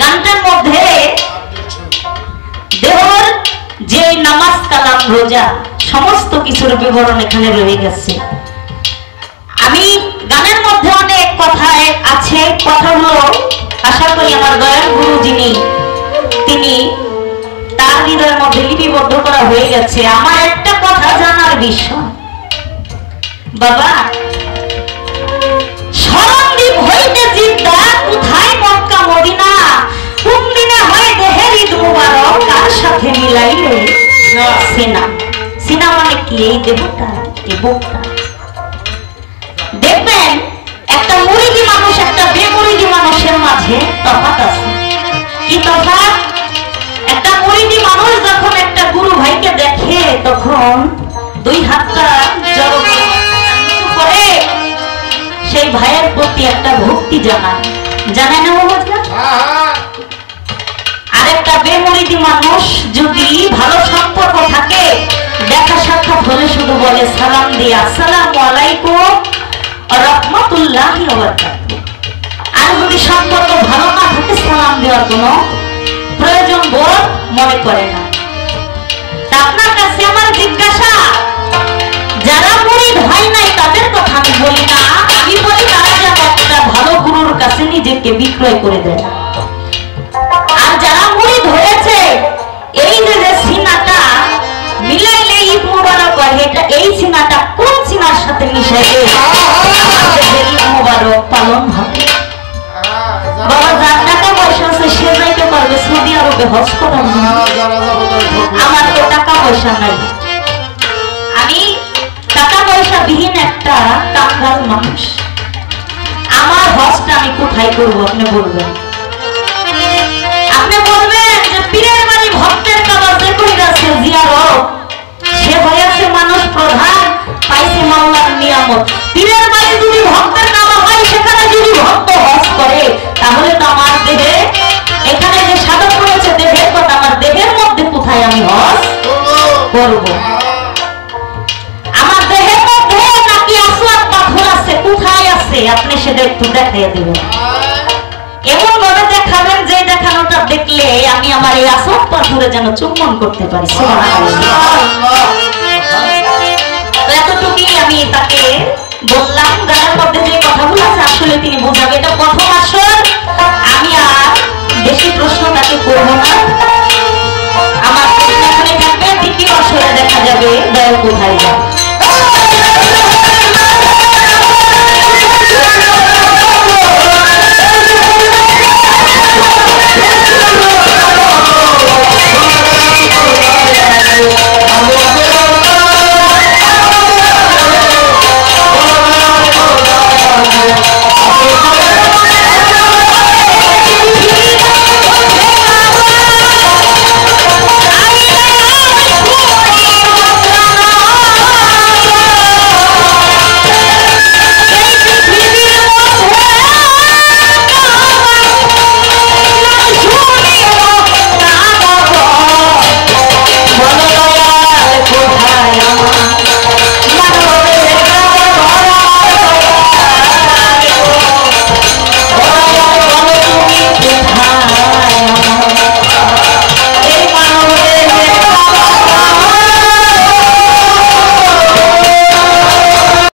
গানটার মধ্যে দেহর যে নামাজ কালাম রোজা সমস্ত কিছুর বিবরণ এখানে রয়ে গেছে। আমি গানের মধ্যে অনেক কথা আছে, কথাগুলো আশা করি আমার দয়াল গুরু যিনি তিনি তার হৃদয়ের মধ্যে লিপিবদ্ধ করা হয়ে গেছে। আমার একটা কথা জানার বিষয়, বাবা সরণদ্বীপ হইতে জিদ্দা, কোথায় মক্কা মদিনা, কোন দিনে হয় দেহের ঈদ মুবারক, কার সাথে মিলাইলে সিনা। সিনা মানে কি? এই দেহটা, এই বুকটা। দেখবেন একটা মুরিদি মানুষ একটা বেমুরিদি মানুষের মাঝে তফাৎ আছে। কি তফাৎ? একটা মুরিদি মানুষ যখন একটা গুরু ভাইকে দেখে তখন দুই হাতটা জড়ো করে সেই ভাইয়ের প্রতি একটা ভক্তি জানায়, জানে না বাবা? আরেকটা বেমুরিদি মানুষ যদি ভালো সম্পর্ক থাকে, দেখা সাক্ষাৎ হলে শুধু বলে সালাম দিয়ে আসসালামু আলাইকুম রাহমাতুল্লাহি ওয়া বারাকাতুহু। আর যদি সম্পর্ক ভালো না থাকে সালাম দেওয়ার কোনো প্রয়োজন বোধ মনে করে না। আপনার কাছে আমার জিজ্ঞাসা, যারা মুরিদ হয় নাই তাদের কথা আমি বলি না, আমি বলি তারা যেন একটা ভালো গুরুর কাছে নিজেকে বিক্রয় করে দেয়। আর যারা মুরিদ হয়েছে, এই যে সিনাটা মিলাইলে ঈদ মুবারক হয়, এটা এই সিনাটা কোন সিনার সাথে মিশাইলে আমাদের ঈদ মুবারক পালন হবে? বাবা যার টাকা পয়সা আছে সে যাইতে পারবে সৌদি আরবে হজ করার জন্য, আমার তো টাকা পয়সা নাই। আমি টাকা পয়সা বিহীন একটা কাঙ্গাল মানুষ, আমার হজটা আমি কোথায় করবো আপনি বলবেন? আপনি বলবেন যে পীরের বাড়ি ভক্তের কাবা যে কইরাছে জিয়ারত, সে হয়েছে মানুষ প্রধান, পাইছে মাওলার নিয়ামত। পীরের বাড়ি যদি ভক্তের কাবা হয়, সেখানে যদি ভক্ত হজ করে, তাহলে তো আমার দেহে এখানে যে সাধক রয়েছে দেহের কথা, আমার দেহের মধ্যে কোথায় আমি হজ করব? আমার দেহের মধ্যে নাকি আসওয়াদ পাথর আছে, কোথায় আছে আপনি সেটা একটু দেখাইয়া দিবেন। এমন ভাবে দেখাবেন যে দেখানোটা দেখলে আমি আমার এই আসওয়াদ পাথরে যেন চুম্বন করতে পারি। এতটুকুই আমি তাকে বললাম। গানের মধ্যে যে কথাগুলো আছে আসলে তিনি বোঝাবে, এটা প্রথম